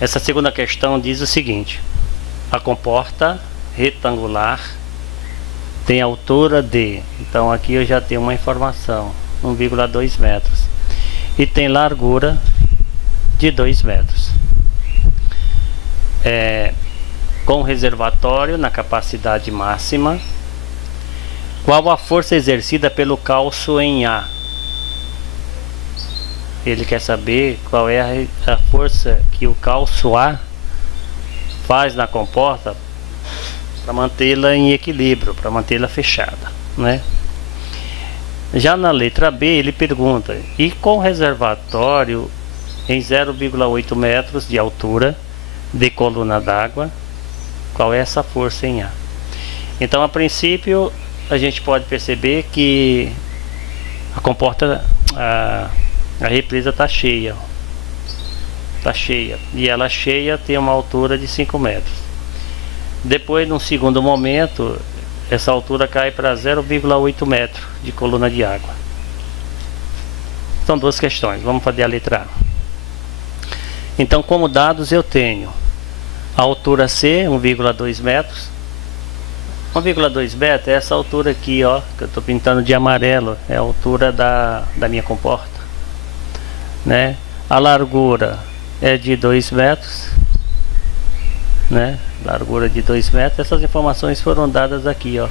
Essa segunda questão diz o seguinte: a comporta retangular tem altura de, então aqui eu já tenho uma informação, 1,2 metros, e tem largura de 2 metros. Com reservatório na capacidade máxima, qual a força exercida pelo calço em A? Ele quer saber qual é a força que o calço A faz na comporta para mantê-la em equilíbrio, para mantê-la fechada, né? Já na letra B ele pergunta: e com reservatório em 0,8 metros de altura de coluna d'água, qual é essa força em A? Então, a princípio, a gente pode perceber que a comporta, a represa está cheia. Está cheia. E ela cheia tem uma altura de 5 metros. Depois, num segundo momento, essa altura cai para 0,8 metros de coluna de água. São duas questões. Vamos fazer a letra A. Então, como dados, eu tenho a altura C, 1,2 metros. 1,2 metros é essa altura aqui, ó, que eu estou pintando de amarelo. É a altura da minha comporta, né? A largura é de 2 metros, né? Largura de 2 metros. Essas informações foram dadas aqui, ó.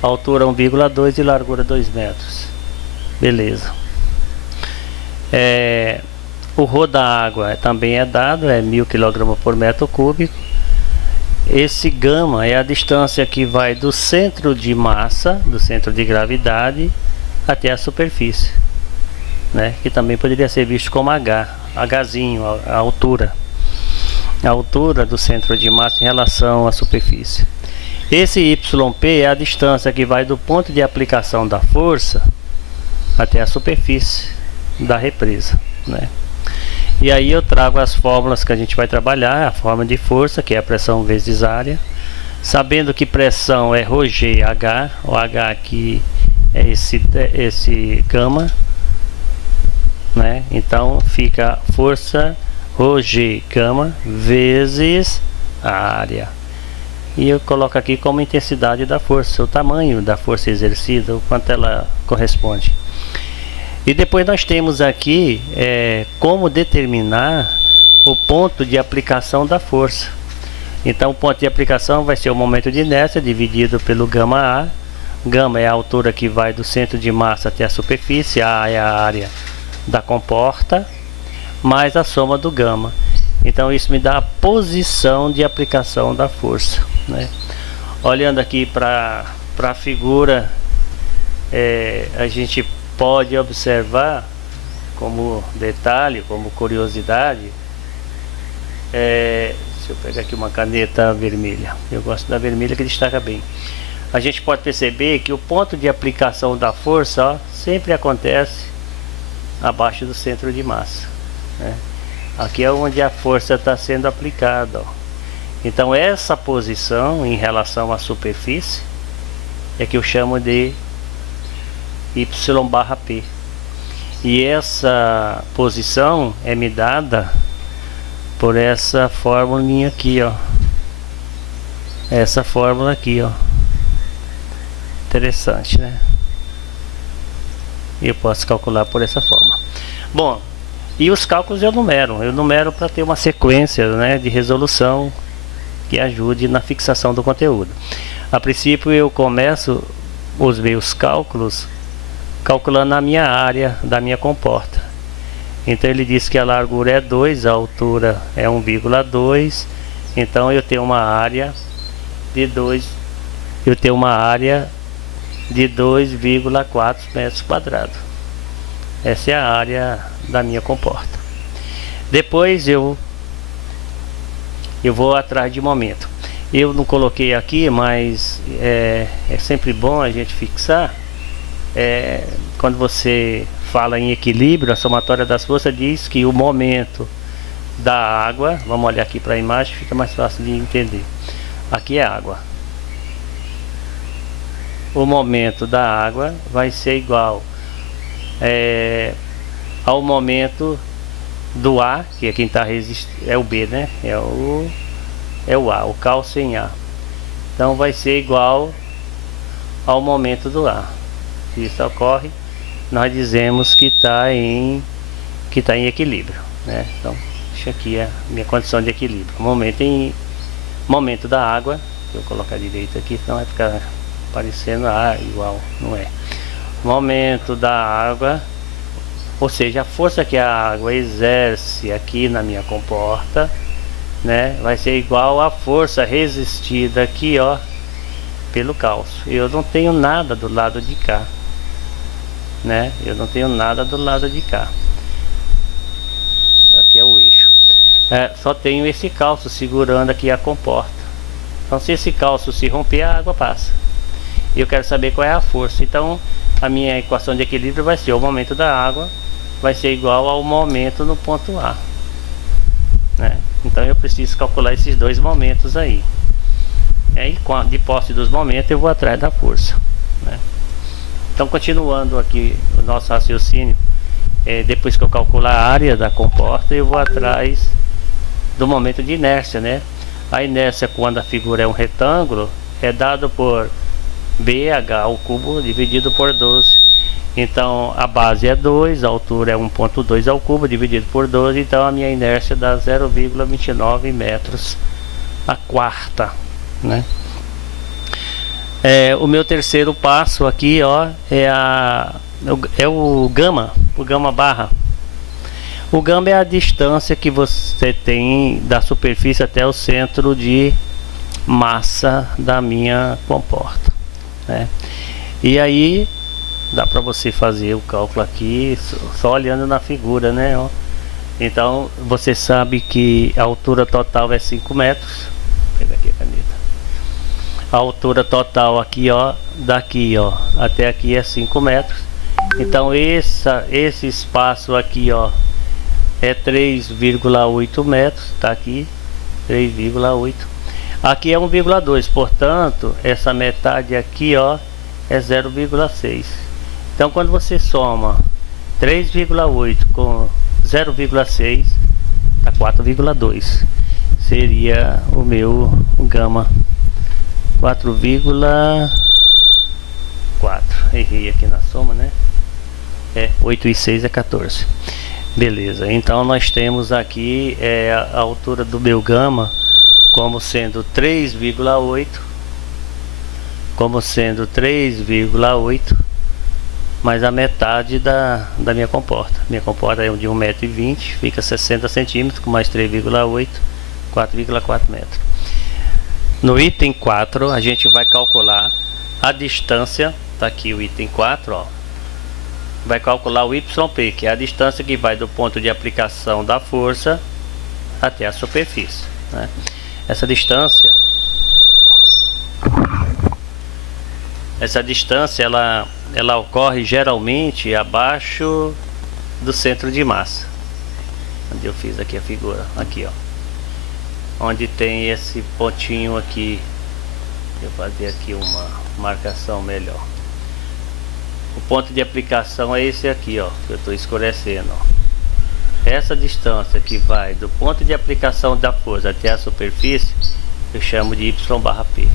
Altura 1,2 e largura 2 metros. Beleza. O ρ da água também é dado, é 1000 kg por metro cúbico. Esse gama é a distância que vai do centro de massa, do centro de gravidade, até a superfície, né? Que também poderia ser visto como H, Hzinho, a altura. A altura do centro de massa em relação à superfície. Esse YP é a distância que vai do ponto de aplicação da força até a superfície da represa, né? E aí eu trago as fórmulas que a gente vai trabalhar, a fórmula de força, que é a pressão vezes área, sabendo que pressão é ρgH, o H aqui é esse gama, né? Então fica força ρg gama vezes a área. E eu coloco aqui como intensidade da força, o tamanho da força exercida, o quanto ela corresponde. E depois nós temos aqui como determinar o ponto de aplicação da força. Então o ponto de aplicação vai ser o momento de inércia dividido pelo gama A. Gama é a altura que vai do centro de massa até a superfície, A é a área da comporta, mais a soma do gama. Então isso me dá a posição de aplicação da força, né? Olhando aqui para a figura, a gente pode observar como detalhe, como curiosidade, se eu pegar aqui uma caneta vermelha, eu gosto da vermelha que destaca bem, a gente pode perceber que o ponto de aplicação da força, ó, sempre acontece abaixo do centro de massa, né? Aqui é onde a força está sendo aplicada, ó. Então essa posição em relação à superfície é que eu chamo de Y/P. E essa posição é me dada por essa fórmula aqui, ó. Essa fórmula aqui, ó. Interessante, né? Eu posso calcular por essa forma. Bom, e os cálculos eu numero para ter uma sequência, né, de resolução que ajude na fixação do conteúdo. A princípio eu começo os meus cálculos calculando a minha área da minha comporta. Então ele diz que a largura é 2, a altura é 1,2, então eu tenho uma área de 2,4 metros quadrados. Essa é a área da minha comporta. Depois eu vou atrás de momento. Eu não coloquei aqui, mas é sempre bom a gente fixar. Quando você fala em equilíbrio, a somatória das forças diz que o momento da água, vamos olhar aqui para a imagem, fica mais fácil de entender. Aqui é água. O momento da água vai ser igual ao momento do A, que é quem está resistindo, é o B, né? É o A, o cálcio em A. Então vai ser igual ao momento do A. Se isso ocorre, nós dizemos que está em equilíbrio, né? Então, isso aqui é a minha condição de equilíbrio. Momento da água, se eu colocar direito aqui, senão vai ficar parecendo A igual, não é. Momento da água, ou seja, a força que a água exerce aqui na minha comporta, né, vai ser igual à força resistida aqui, ó, pelo cálcio. Eu não tenho nada do lado de cá, né? Eu não tenho nada do lado de cá. Aqui é o eixo. Só tenho esse cálcio segurando aqui a comporta. Então, se esse cálcio se romper, a água passa. E eu quero saber qual é a força. Então, a minha equação de equilíbrio vai ser o momento da água vai ser igual ao momento no ponto A, né? Então eu preciso calcular esses dois momentos aí. E aí, de posse dos momentos, eu vou atrás da força, né? Então, continuando aqui o nosso raciocínio, depois que eu calcular a área da comporta, eu vou atrás do momento de inércia, né? A inércia, quando a figura é um retângulo, é dado por BH ao cubo dividido por 12. Então a base é 2, a altura é 1.2 ao cubo dividido por 12. Então a minha inércia dá 0,29 metros a quarta, né? O meu terceiro passo aqui, ó, é o gama barra. O gama é a distância que você tem da superfície até o centro de massa da minha comporta, né? E aí dá para você fazer o cálculo aqui só olhando na figura, né? Ó. Então você sabe que a altura total é 5 metros. Vou pegar aqui a caneta. A altura total aqui, ó, daqui, ó, até aqui é 5 metros. Então esse espaço aqui, ó, é 3,8 metros, tá aqui, 3,8. Aqui é 1,2, portanto, essa metade aqui, ó, é 0,6. Então, quando você soma 3,8 com 0,6, dá 4,2. Seria o meu gama 4,4. Errei aqui na soma, né? 8 e 6 é 14. Beleza, então nós temos aqui a altura do meu gama como sendo 3,8, mais a metade da minha comporta. Minha comporta é de 1,20 m, fica 60 centímetros, com mais 3,8, 4,4 metros. No item 4, a gente vai calcular a distância, tá aqui o item 4, ó. Vai calcular o YP, que é a distância que vai do ponto de aplicação da força até a superfície, né? Essa distância ela ocorre geralmente abaixo do centro de massa. Onde eu fiz aqui a figura, aqui, ó, onde tem esse pontinho aqui. Deixa eu fazer aqui uma marcação melhor. O ponto de aplicação é esse aqui, ó, que eu estou escurecendo, ó. Essa distância que vai do ponto de aplicação da força até a superfície, eu chamo de Y/P.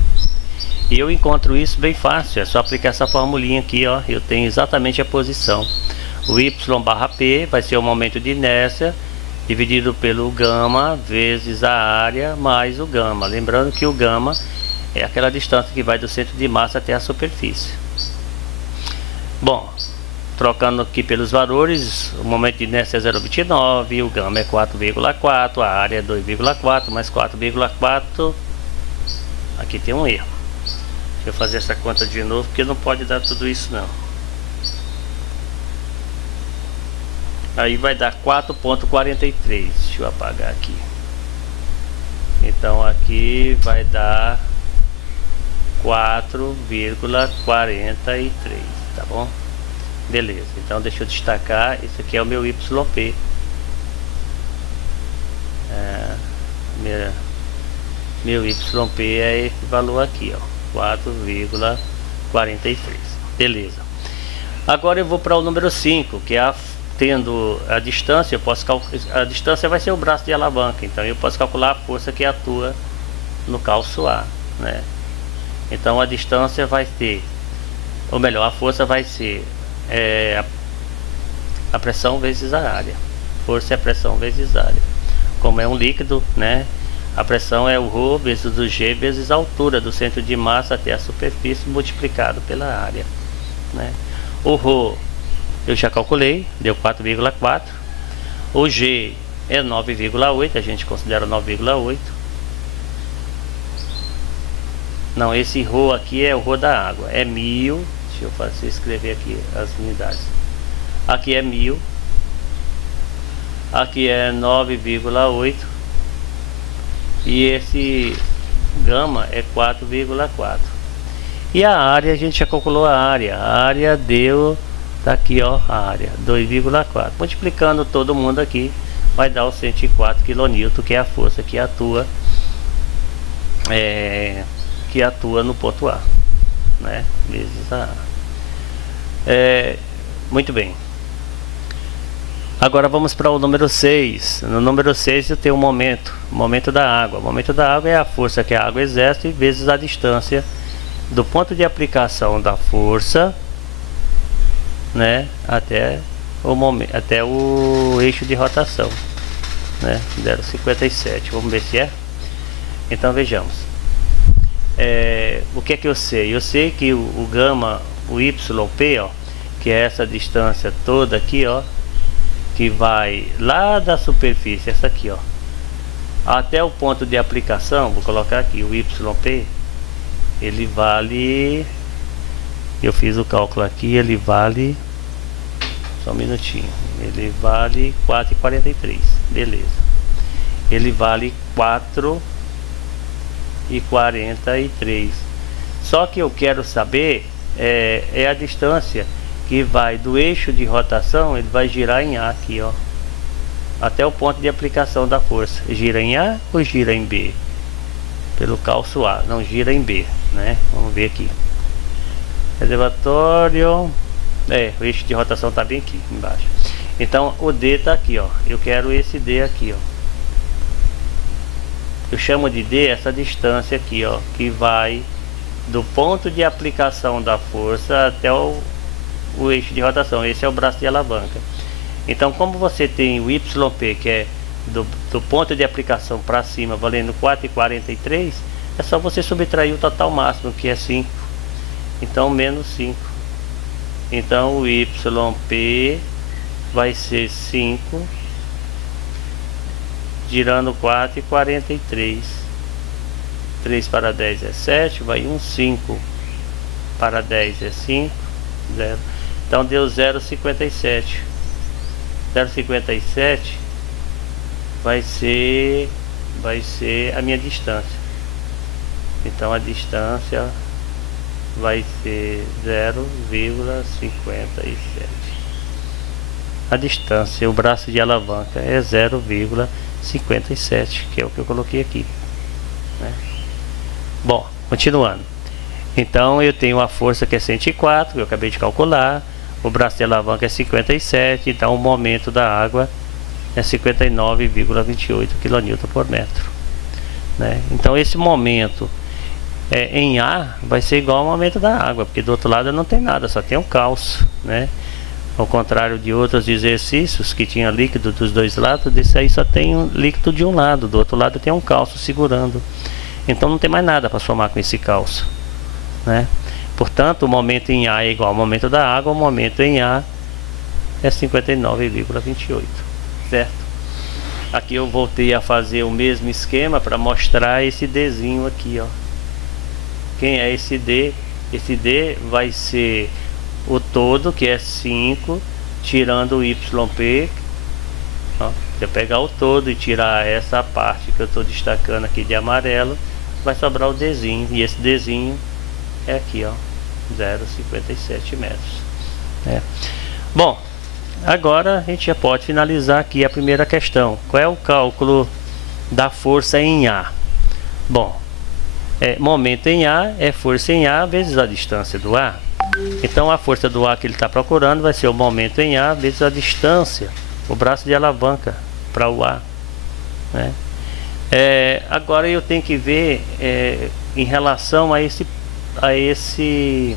E eu encontro isso bem fácil, é só aplicar essa formulinha aqui, ó. Eu tenho exatamente a posição. O Y/P vai ser o momento de inércia dividido pelo gama vezes a área mais o gama. Lembrando que o gama é aquela distância que vai do centro de massa até a superfície. Bom, trocando aqui pelos valores, o momento de inércia é 0,29, o gama é 4,4, a área é 2,4 mais 4,4. Aqui tem um erro. Deixa eu fazer essa conta de novo, porque não pode dar tudo isso não. Aí vai dar 4,43. Deixa eu apagar aqui. Então aqui vai dar 4,43, tá bom? Beleza, então deixa eu destacar, esse aqui é o meu YP. Meu YP é esse valor aqui, ó, 4,43. Beleza. Agora eu vou para o número 5, que é tendo a distância, eu posso calcular, a distância vai ser o braço de alavanca, então eu posso calcular a força que atua no calço A, né? Então a distância vai ter, ou melhor, a força vai ser a pressão vezes a área. Força é a pressão vezes a área. Como é um líquido, né? A pressão é o ρ vezes o g vezes a altura do centro de massa até a superfície multiplicado pela área, né? O ρ eu já calculei, deu 4,4. O g é 9,8, a gente considera 9,8. Não, esse ρ aqui é o ρ da água, é 1000. Deixa eu escrever aqui as unidades. Aqui é 1000. Aqui é 9,8. E esse gama é 4,4. E a área, a gente já calculou a área. A área deu, tá aqui ó, a área 2,4. Multiplicando todo mundo aqui, vai dar o 104 kN, que é a força que atua no ponto A, né? Vezes a área. Muito bem. Agora vamos para o número 6. No número 6 eu tenho o momento da água. O momento da água é a força que a água exerce vezes a distância do ponto de aplicação da força, né, até o eixo de rotação, né, 0,57. Vamos ver se é. Então vejamos. O que é que eu sei? Eu sei que o gama, o YP, ó, que é essa distância toda aqui, ó, que vai lá da superfície, essa aqui, ó, até o ponto de aplicação. Vou colocar aqui o YP. Ele vale, eu fiz o cálculo aqui, ele vale, só um minutinho, ele vale 4,43, beleza. Ele vale 4,43. Só que eu quero saber é a distância que vai do eixo de rotação. Ele vai girar em A aqui, ó, até o ponto de aplicação da força. Gira em A ou gira em B? Pelo calço A, não, gira em B, né? Vamos ver aqui. Reservatório, o eixo de rotação tá bem aqui embaixo. Então o D tá aqui, ó. Eu quero esse D aqui, ó. Eu chamo de D essa distância aqui, ó, que vai do ponto de aplicação da força até o eixo de rotação. Esse é o braço de alavanca. Então, como você tem o YP, que é do ponto de aplicação para cima, valendo 4,43, é só você subtrair o total máximo, que é 5. Então, menos 5. Então, o YP vai ser 5, girando 4,43. 3 para 10 é 7, vai 1, 5 para 10 é 5, 0. Então, deu 0,57. 0,57 vai ser a minha distância. Então a distância vai ser 0,57. A distância, o braço de alavanca é 0,57, que é o que eu coloquei aqui, né? Bom, continuando. Então eu tenho a força que é 104, que eu acabei de calcular. O braço de alavanca é 57, então o momento da água é 59,28 kN por metro, né? Então esse momento em A vai ser igual ao momento da água, porque do outro lado não tem nada, só tem um calço, né? Ao contrário de outros exercícios que tinha líquido dos dois lados, desse aí só tem um líquido de um lado, do outro lado tem um calço segurando. Então não tem mais nada para somar com esse calço, né? Portanto, o momento em A é igual ao momento da água. O momento em A é 59,28, certo? Aqui eu voltei a fazer o mesmo esquema para mostrar esse Dzinho aqui, ó. Quem é esse D? Esse D vai ser o todo, que é 5, tirando o YP. Ó, se eu pegar o todo e tirar essa parte que eu estou destacando aqui de amarelo, vai sobrar o Dzinho. E esse Dzinho é aqui, ó, 0,57 metros. Bom, agora a gente já pode finalizar aqui a primeira questão. Qual é o cálculo da força em A? Bom, momento em A é força em A vezes a distância do A. Então a força do ar que ele está procurando vai ser o momento em A vezes a distância, o braço de alavanca para o ar, né? Agora eu tenho que ver em relação a esse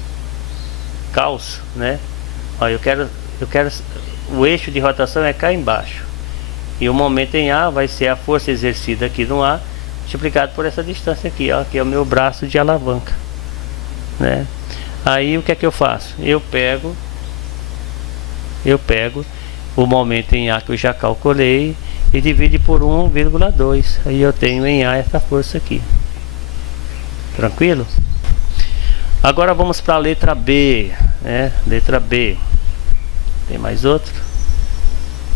calço, né? Ó, eu quero o eixo de rotação é cá embaixo, e o momento em A vai ser a força exercida aqui no ar multiplicado por essa distância aqui, ó, que é o meu braço de alavanca, né? Aí o que é que eu faço? Eu pego o momento em A que eu já calculei e divide por 1,2. Aí eu tenho em A essa força aqui. Tranquilo? Agora vamos para a letra B, né? Letra B. Tem mais outro?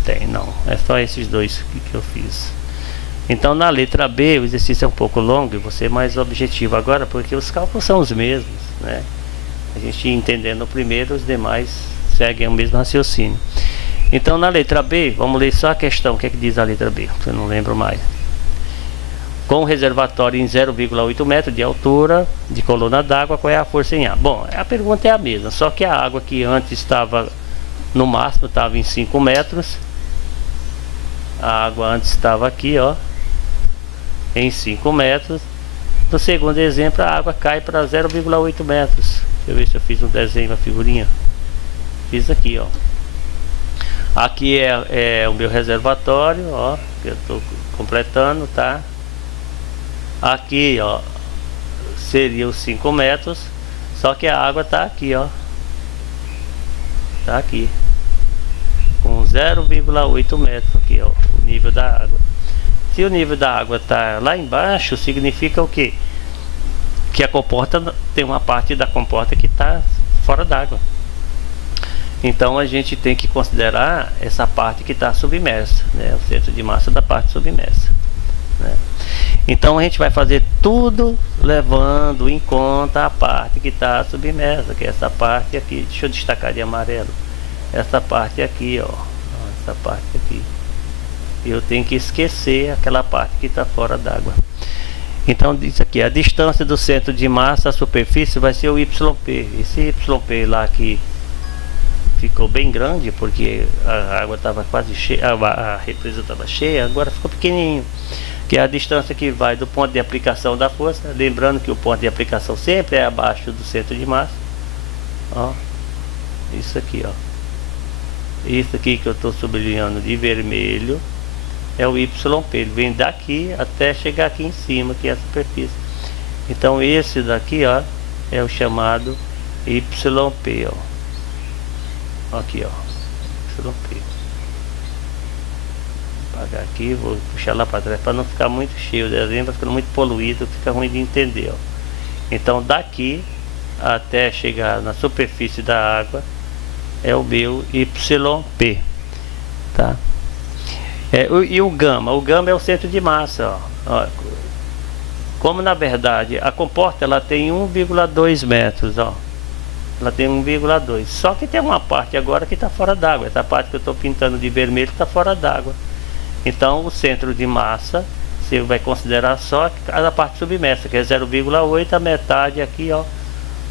Tem, não. É só esses dois que eu fiz. Então na letra B o exercício é um pouco longo e vou ser mais objetivo agora, porque os cálculos são os mesmos, né? A gente entendendo o primeiro, os demais seguem o mesmo raciocínio. Então na letra B, vamos ler só a questão. O que é que diz a letra B? Eu não lembro mais. Com o reservatório em 0,8 metros de altura de coluna d'água, qual é a força em A? Bom, a pergunta é a mesma, só que a água que antes estava no máximo, estava em 5 metros. A água antes estava aqui, ó, em 5 metros. No segundo exemplo, a água cai para 0,8 metros. Deixa eu ver se eu fiz um desenho, uma figurinha. Fiz aqui, ó. Aqui é o meu reservatório, ó, que eu estou completando, tá? Aqui, ó, seria os 5 metros, só que a água tá aqui, ó. Tá aqui, com 0,8 metros aqui, ó, o nível da água. Se o nível da água tá lá embaixo, significa o quê? Que a comporta tem uma parte da comporta que está fora d'água. Então a gente tem que considerar essa parte que está submersa, né? O centro de massa da parte submersa, né? Então a gente vai fazer tudo levando em conta a parte que está submersa, que é essa parte aqui. Deixa eu destacar de amarelo. Essa parte aqui, ó. Essa parte aqui. Eu tenho que esquecer aquela parte que está fora d'água. Então diz aqui, a distância do centro de massa à superfície vai ser o YP. Esse YP lá que ficou bem grande, porque a água estava quase cheia, a represa estava cheia, agora ficou pequenininho. Que é a distância que vai do ponto de aplicação da força. Lembrando que o ponto de aplicação sempre é abaixo do centro de massa. Ó, isso aqui, ó. Isso aqui que eu estou sublinhando de vermelho é o YP, ele vem daqui até chegar aqui em cima, que é a superfície. Então esse daqui, ó, é o chamado YP, ó. Aqui, ó, YP. Vou apagar aqui, vou puxar lá para trás para não ficar muito cheio o desenho, vai ficando muito poluído, fica ruim de entender, ó. Então daqui até chegar na superfície da água é o meu YP, tá? E o gama é o centro de massa, ó. Como na verdade a comporta ela tem 1,2 metros, ó. Ela tem 1,2. Só que tem uma parte agora que está fora d'água. Essa parte que eu estou pintando de vermelho está fora d'água. Então o centro de massa você vai considerar só a parte submersa, que é 0,8, a metade aqui, ó.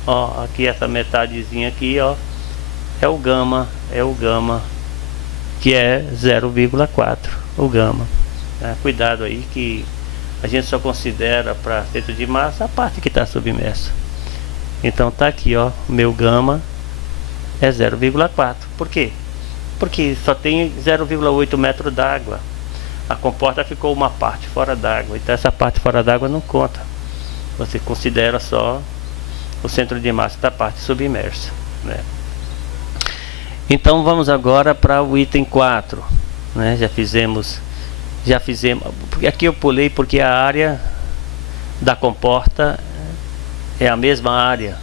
Ó, aqui essa metadezinha aqui, ó, é o gama, que é 0,4, o gama. Cuidado aí que a gente só considera para centro de massa a parte que está submersa. Então tá aqui, ó, meu gama é 0,4. Por quê? Porque só tem 0,8 metros d'água. A comporta ficou uma parte fora d'água, então essa parte fora d'água não conta. Você considera só o centro de massa da parte submersa, né? Então vamos agora para o item 4, né? Já fizemos, aqui eu pulei porque a área da comporta é a mesma área.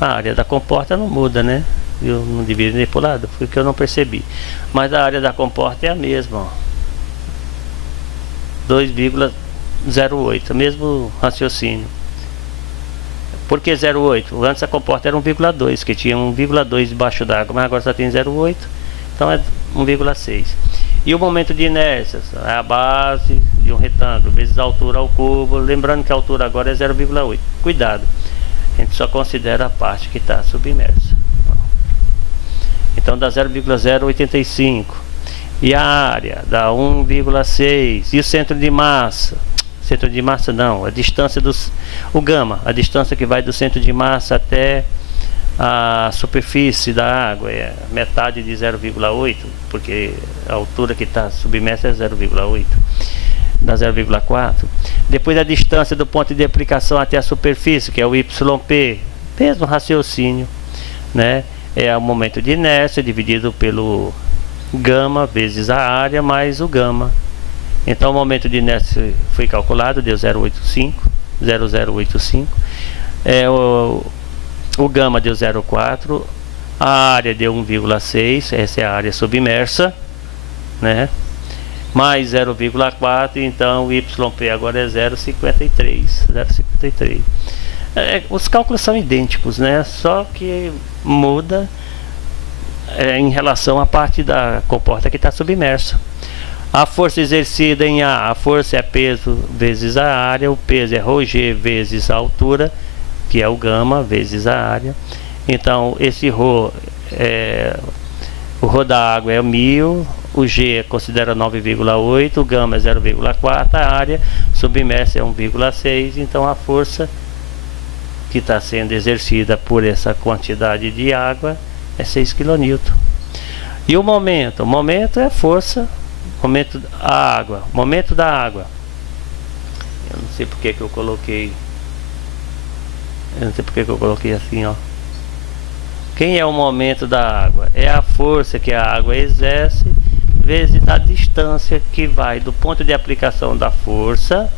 A área da comporta não muda, né? Eu não devia ter pulado, porque eu não percebi. Mas a área da comporta é a mesma, ó. 2,08, mesmo raciocínio. Por que 0,8? Antes a comporta era 1,2, que tinha 1,2 debaixo d'água, mas agora só tem 0,8, então é 1,6. E o momento de inércia é a base de um retângulo vezes a altura ao cubo, lembrando que a altura agora é 0,8. Cuidado, A gente só considera a parte que está submersa. Então dá 0,085. E a área dá 1,6. E o centro de massa? Centro de massa não, a distância o gama, a distância que vai do centro de massa até a superfície da água é metade de 0,8, porque a altura que está submersa é 0,8, dá 0,4. Depois a distância do ponto de aplicação até a superfície, que é o YP, mesmo raciocínio, né? É o momento de inércia dividido pelo gama vezes a área mais o gama. Então o momento de inércia foi calculado, deu 0,085. O gama deu 0,4. A área deu 1,6. Essa é a área submersa, né? Mais 0,4. Então o YP agora é 0,53. Os cálculos são idênticos, né? Só que muda em relação à parte da comporta que está submersa. A força exercida em A, a força é peso vezes a área, o peso é ρg vezes a altura, que é o gama, vezes a área. Então esse ρ, o ρ da água é 1000, o G considera 9,8, o gama é 0,4, a área submersa é 1,6. Então a força que está sendo exercida por essa quantidade de água é 6 kN. E o momento? O momento é força, momento da água. Eu não sei porque que eu coloquei. Eu não sei porque que eu coloquei assim, ó. Quem é o momento da água? É a força que a água exerce vezes a distância que vai do ponto de aplicação da força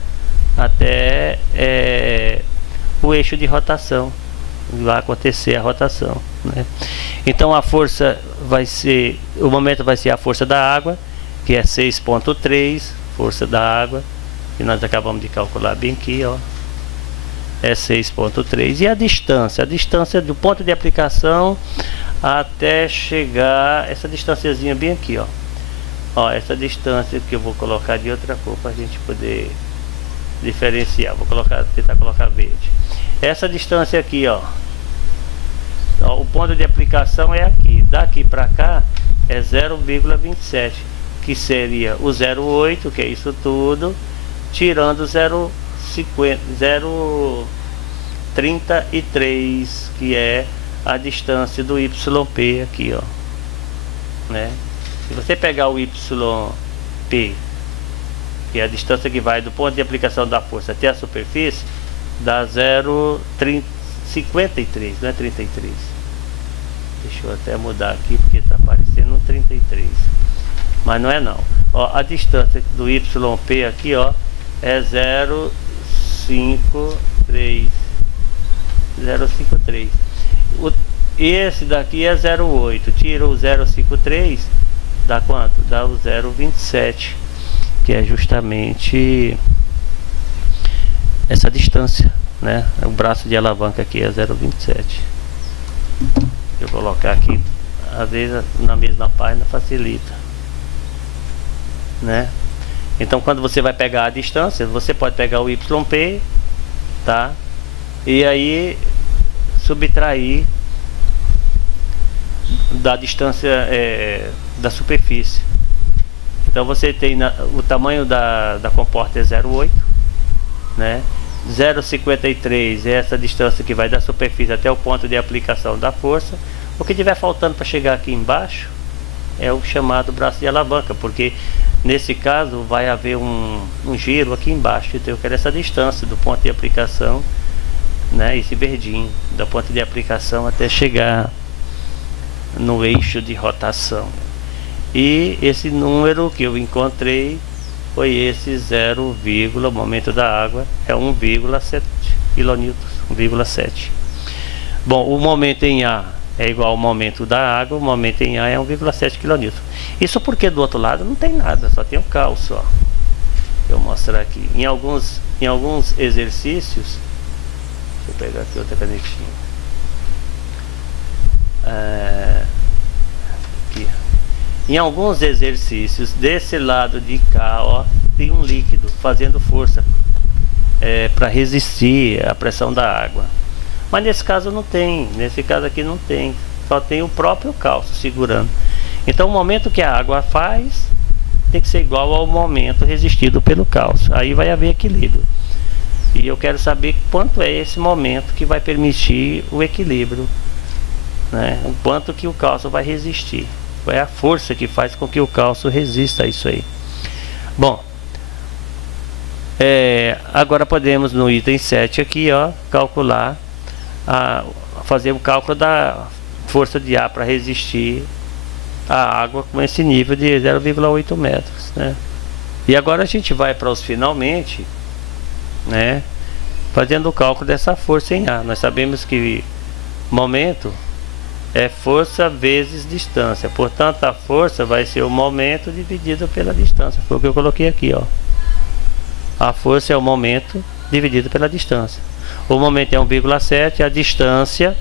até o eixo de rotação. Vai acontecer a rotação, né? Então a força vai ser, o momento vai ser a força da água, que é 6,3, força da água, que nós acabamos de calcular bem aqui, ó, é 6,3. E a distância do ponto de aplicação até chegar, essa distânciazinha bem aqui, ó, essa distância que eu vou colocar de outra cor para a gente poder diferenciar. Vou tentar colocar verde. Essa distância aqui, ó, o ponto de aplicação é aqui. Daqui para cá é 0,27, que seria o 0,8, que é isso tudo, tirando 0,33, que é a distância do YP aqui, ó, né? Se você pegar o YP, que é a distância que vai do ponto de aplicação da força até a superfície, dá 0,53, não é 33. Deixa eu até mudar aqui porque está aparecendo um 33, mas não é não. Ó, a distância do YP aqui, ó, é 0,53. Esse daqui é 0,8. Tira o 0,53, dá quanto? Dá o 0,27, que é justamente essa distância, né? O braço de alavanca aqui é 0,27. Eu colocar aqui, às vezes na mesma página facilita, né? Então quando você vai pegar a distância, você pode pegar o YP, tá? E aí subtrair da distância da superfície. Então você tem o tamanho da comporta é 0,8, né? 0,53 é essa distância que vai da superfície até o ponto de aplicação da força. O que tiver faltando para chegar aqui embaixo é o chamado braço de alavanca, porque nesse caso vai haver um giro aqui embaixo. Então eu quero essa distância do ponto de aplicação, né, esse verdinho, do ponto de aplicação até chegar no eixo de rotação. E esse número que eu encontrei foi esse 0, o momento da água é 1,7 kN, 1,7. Bom, o momento em A é igual ao momento da água, o momento em A é 1,7 kN. Isso porque do outro lado não tem nada, só tem um cálcio, ó. Eu vou mostrar aqui. Em alguns exercícios, deixa eu pegar aqui outra canetinha. Aqui. Em alguns exercícios, desse lado de cá, ó, tem um líquido fazendo força para resistir à pressão da água. Mas nesse caso não tem, nesse caso aqui não tem, só tem o próprio cálcio segurando. Então o momento que a água faz tem que ser igual ao momento resistido pelo cálcio, aí vai haver equilíbrio. E eu quero saber quanto é esse momento que vai permitir o equilíbrio, né? O quanto que o cálcio vai resistir, qual é a força que faz com que o cálcio resista a isso aí. Bom, agora podemos no item 7 aqui, ó, calcular, fazer o cálculo da força de ar para resistir a água com esse nível de 0,8 metros, né? E agora a gente vai para os finalmente, né, fazendo o cálculo dessa força em ar. Nós sabemos que momento é força vezes distância, portanto a força vai ser o momento dividido pela distância. Foi o que eu coloquei aqui, ó. A força é o momento dividido pela distância. O momento é 1,7, a distância,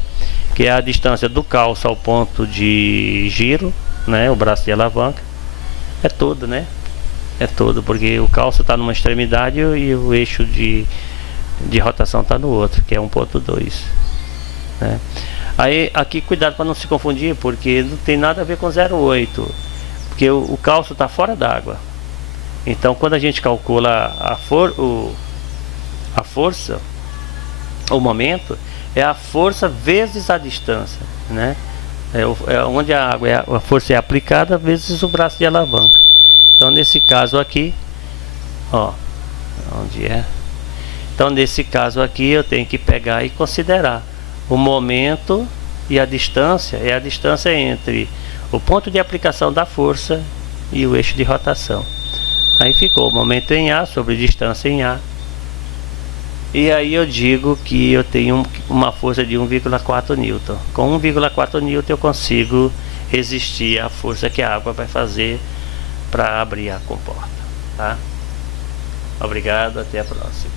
que é a distância do cálcio ao ponto de giro, né, o braço de alavanca, é todo, né? É todo, porque o cálcio está numa extremidade e o eixo de rotação está no outro, que é 1,2, né? Aí aqui cuidado para não se confundir, porque não tem nada a ver com 0,8, porque o cálcio está fora d'água. Então quando a gente calcula a força, o momento é a força vezes a distância, né? É onde a água a força é aplicada vezes o braço de alavanca. Então nesse caso aqui, ó, onde é? Então nesse caso aqui eu tenho que pegar e considerar o momento, e a distância é a distância entre o ponto de aplicação da força e o eixo de rotação. Aí ficou o momento em A sobre distância em A. E aí eu digo que eu tenho uma força de 1,4 Newton. Com 1,4 Newton eu consigo resistir à força que a água vai fazer para abrir a comporta, tá? Obrigado, até a próxima.